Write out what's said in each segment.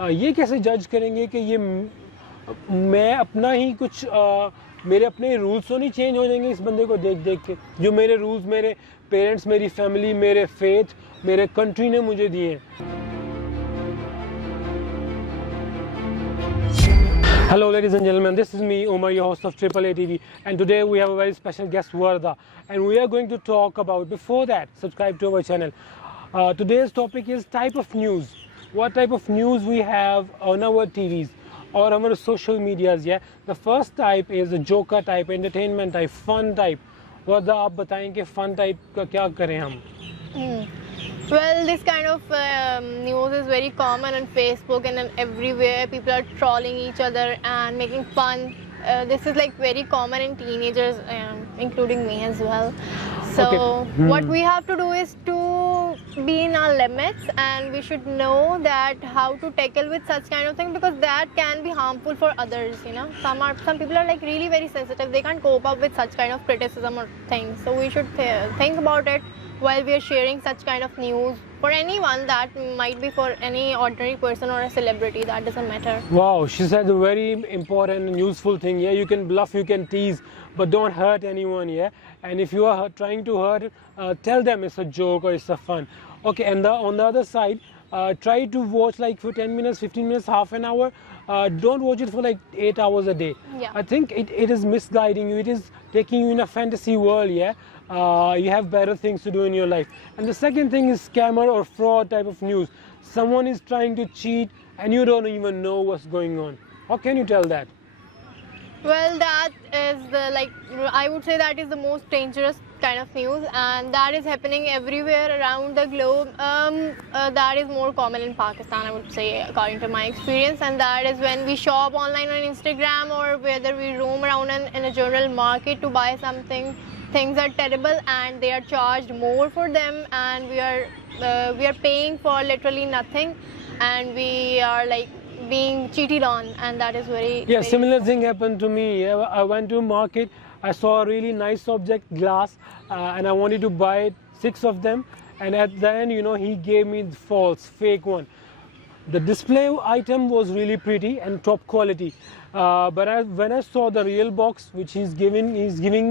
ये कैसे जज करेंगे कि ये मैं अपना ही कुछ मेरे अपने रूल्स तो नहीं चेंज हो जाएंगे इस बंदे को देख देख के, जो मेरे रूल्स मेरे पेरेंट्स, मेरी फैमिली, मेरे फेथ, मेरे कंट्री ने मुझे दिए हैं। Hello ladies and gentlemen, this is me Omar, your host of AAA TV, and today we have a very special guest Warda, and we are going to talk about, before that, subscribe to our channel. Today's topic is type of news. What type of news we have on our TVs or our social medias. Yeah, the first type is the joker type, entertainment type, fun type. Warda, आप बताएं कि fun type का क्या करें हम? Well, this kind of news is very common on Facebook and everywhere. People are trolling each other and making fun. This is like very common in teenagers, including me as well. So Okay. what we have to do is to be in our limits, and we should know that how to tackle with such kind of thing, because that can be harmful for others. You know, some people are like really very sensitive. They can't cope up with such kind of criticism or things. So we should think about it while we are sharing such kind of news for anyone. That might be for any ordinary person or a celebrity, that doesn't matter. Wow, she said a very important and useful thing. Yeah, you can bluff, you can tease, but don't hurt anyone. Yeah, and if you are trying to hurt, tell them it's a joke or it's a fun. Okay, and on the other side, try to watch like for 10 minutes, 15 minutes, half an hour. Don't watch it for like 8 hours a day. Yeah. I think it is misguiding you. It is taking you in a fantasy world. Yeah. You have better things to do in your life. And the second thing is scammer or fraud type of news. Someone is trying to cheat and you don't even know what's going on. How can you tell that? Well, that is I would say that is the most dangerous kind of news, and that is happening everywhere around the globe. That is more common in Pakistan, I would say, according to my experience, and that is when we shop online on Instagram, or whether we roam around in a general market to buy something. Things are terrible and they are charged more for them, and we are paying for literally nothing, and we are like being cheated on, and that is very Similar thing happened to me. I went to a market, I saw a really nice object, glass, and I wanted to buy 6 of them, and at the end, you know, he gave me the false, fake one. The display item was really pretty and top quality, but when I saw the real box which he's giving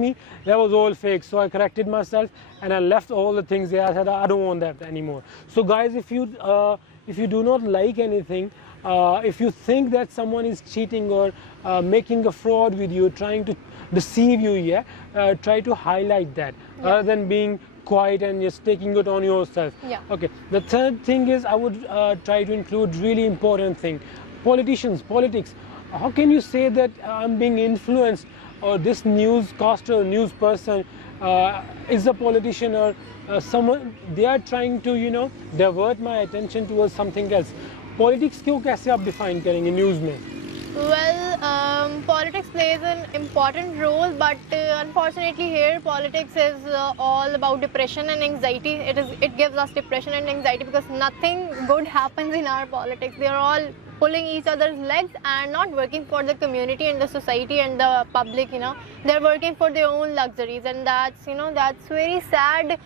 me, that was all fake. So I corrected myself and I left all the things there. I said I don't want that anymore. So guys, if you do not like anything, if you think that someone is cheating or making a fraud with you, trying to deceive you, try to highlight that rather than being quiet and just taking it on yourself. Okay, the third thing is I would try to include really important thing: politics. How can you say that I'm being influenced, or this newscaster, news person is a politician, or someone, they are trying to, you know, divert my attention towards something else? Politics क्यों कैसे आप define करेंगे news में? Well, politics plays an important role, but unfortunately here politics is all about depression and anxiety. It gives us depression and anxiety because nothing good happens in our politics. They are all pulling each other's legs and not working for the community and the society and the public. You know, they're working for their own luxuries, and that's very sad.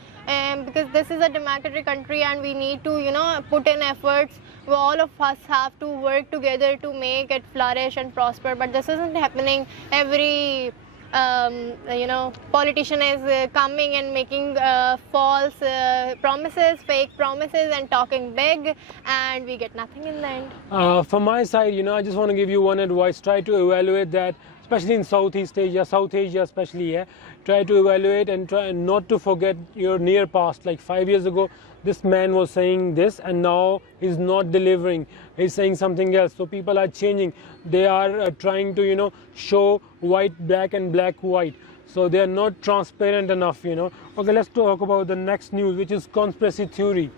Because this is a democratic country and we need to, you know, put in efforts. All of us have to work together to make it flourish and prosper, but this isn't happening. Every politician is coming and making false promises, fake promises, and talking big, and we get nothing in the end. From my side, you know, I just want to give you one advice: try to evaluate that, especially in South Asia especially. Try to evaluate and try not to forget your near past. Like 5 years ago, this man was saying this, and now he's not delivering. He's saying something else. So people are changing. They are trying to, you know, show white black and black white. So they are not transparent enough, you know. Okay, let's talk about the next news, which is conspiracy theory.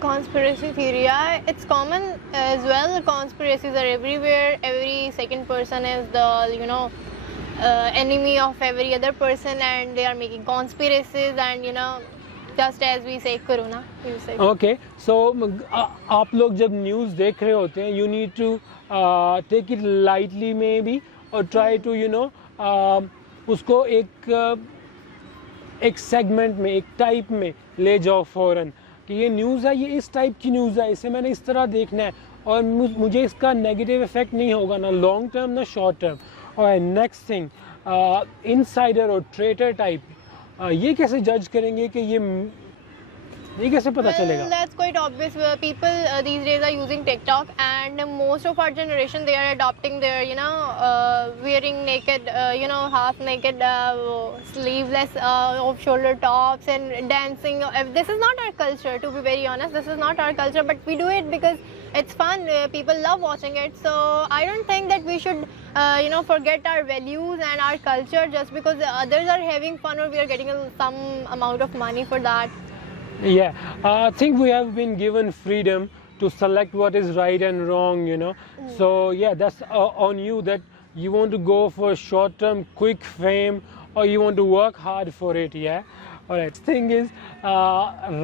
Conspiracy theory, yeah, it's common as well. Conspiracies are everywhere. Every second person is the, you know, enemy of every other person, and they are making conspiracies, and, you know, just as we say corona, you say. Okay, so आप लोग जब news देख रहे होते हैं, you need to take it lightly maybe, or try to, you know, उसको एक segment में, एक type में ले जाओ फौरन, कि ये न्यूज़ है, ये इस टाइप की न्यूज़ है, इसे मैंने इस तरह देखना है और मुझे इसका नेगेटिव इफेक्ट नहीं होगा, ना लॉन्ग टर्म ना शॉर्ट टर्म। और नेक्स्ट थिंग, इनसाइडर और ट्रेटर टाइप, ये कैसे जज करेंगे कि ये कैसे पता चलेगा? That's quite obvious. People these days are using TikTok, and most of our generation, they are adopting their, wearing naked, half naked, sleeveless, off-shoulder tops, and dancing. This is not our culture, to be very honest. This is not our culture, but we do it because it's fun. People love watching it. So I don't think that we should, forget our values and our culture just because the others are having fun or we are getting some amount of money for that. Yeah, I think we have been given freedom to select what is right and wrong. So yeah, that's on you, that you want to go for short-term quick fame or you want to work hard for it. Yeah. All right. Thing is,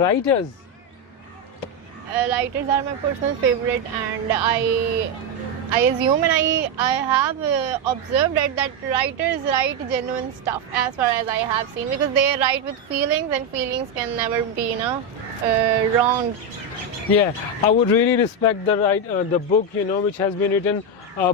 writers. Writers are my personal favorite, and I assume and I have observed that writers write genuine stuff as far as I have seen, because they write with feelings, and feelings can never be wrong. Yeah, I would really respect the book which has been written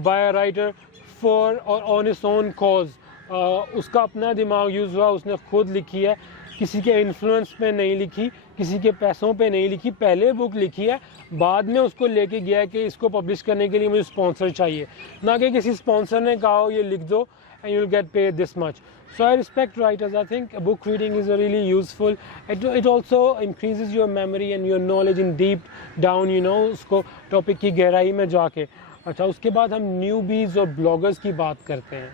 by a writer for or on his own cause. उसका अपना दिमाग use हुआ, उसने खुद लिखी है, किसी के इन्फ्लुएंस पे नहीं लिखी, किसी के पैसों पे नहीं लिखी, पहले बुक लिखी है, बाद में उसको लेके गया कि इसको पब्लिश करने के लिए मुझे स्पॉन्सर चाहिए, ना कि किसी स्पॉन्सर ने कहा हो ये लिख दो and you'll get paid this much. So I respect writers. I think book reading is really useful. It also increases your memory and your knowledge in deep down, उसको टॉपिक की गहराई में जाके। अच्छा, उसके बाद हम न्यूबीज़ और ब्लॉगर्स की बात करते हैं।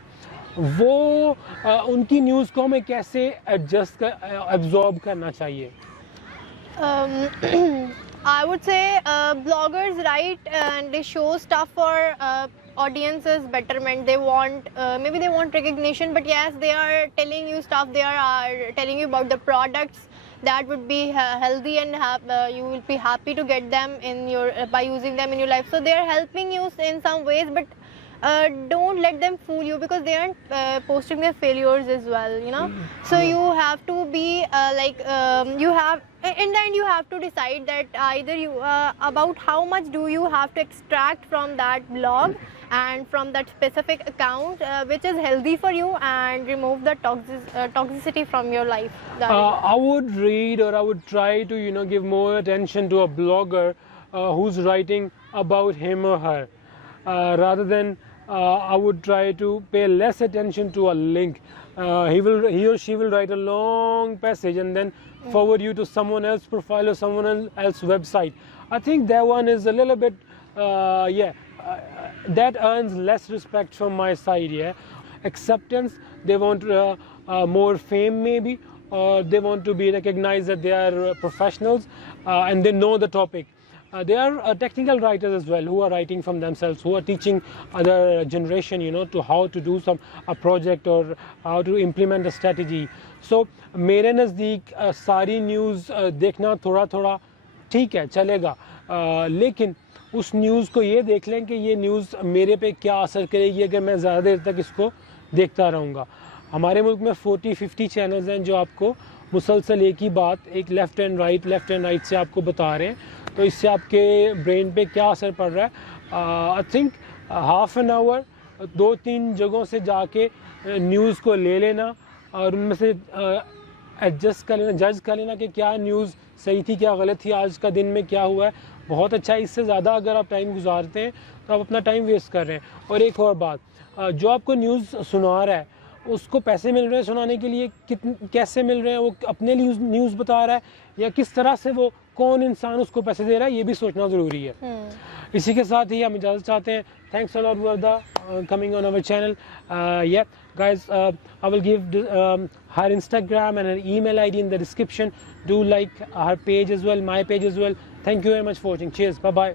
वो उनकी न्यूज़ को हमें कैसे एब्जॉर्ब करना चाहिए? I would say bloggers write and they show stuff for audiences betterment. They want maybe they want recognition, but yes, they are telling you stuff. They are telling you about the products that would be healthy, and you will be happy to get them in your by using them in your life. So they are helping you in some ways, but don't let them fool you, because they aren't posting their failures as well. So you have to be you have, in the end, you have to decide that either you about how much do you have to extract from that blog and from that specific account which is healthy for you, and remove the toxicity from your life. I would read, or I would try to give more attention to a blogger who's writing about him or her, rather than I would try to pay less attention to a link. He or she will write a long passage and then forward you to someone else's profile or someone else's website. I think that one is a little bit that earns less respect from my side. Yeah, acceptance. They want more fame maybe, or they want to be recognized that they are professionals and they know the topic. There are technical writers as well who are writing from themselves, who are teaching other generation to how to do a project or how to implement a strategy. So मेरे नज़दीक सारी news देखना थोड़ा थोड़ा ठीक है, चलेगा, लेकिन उस न्यूज़ को ये देख लें कि ये न्यूज़ मेरे पे क्या असर करेगी अगर मैं ज़्यादा देर तक इसको देखता रहूँगा। हमारे मुल्क में 40-50 चैनल्स हैं जो आपको मुसलसल एक ही बात, एक लेफ़्ट एंड राइट से आपको बता रहे हैं, तो इससे आपके ब्रेन पे क्या असर पड़ रहा है। I think half an hour 2-3 जगहों से जाके न्यूज़ को ले लेना और उनमें से एडजस्ट कर लेना, जज कर लेना कि क्या न्यूज़ सही थी, क्या गलत थी, आज का दिन में क्या हुआ है, बहुत अच्छा है। इससे ज़्यादा अगर आप टाइम गुजारते हैं तो आप अपना टाइम वेस्ट कर रहे हैं। और एक और बात, जो आपको न्यूज़ सुना रहा है उसको पैसे मिल रहे हैं सुनाने के लिए, कैसे मिल रहे हैं, वो अपने लिए न्यूज़ बता रहा है या किस तरह से, वो कौन इंसान उसको पैसे दे रहा है, ये भी सोचना ज़रूरी है। इसी के साथ ही हम इजाज़त चाहते हैं। Thanks a lot Warda coming on our channel. Yeah guys, I will give her Instagram and her email ID in the description. Do like her page as well, my page as well. Thank you very much for watching. Cheers, bye bye.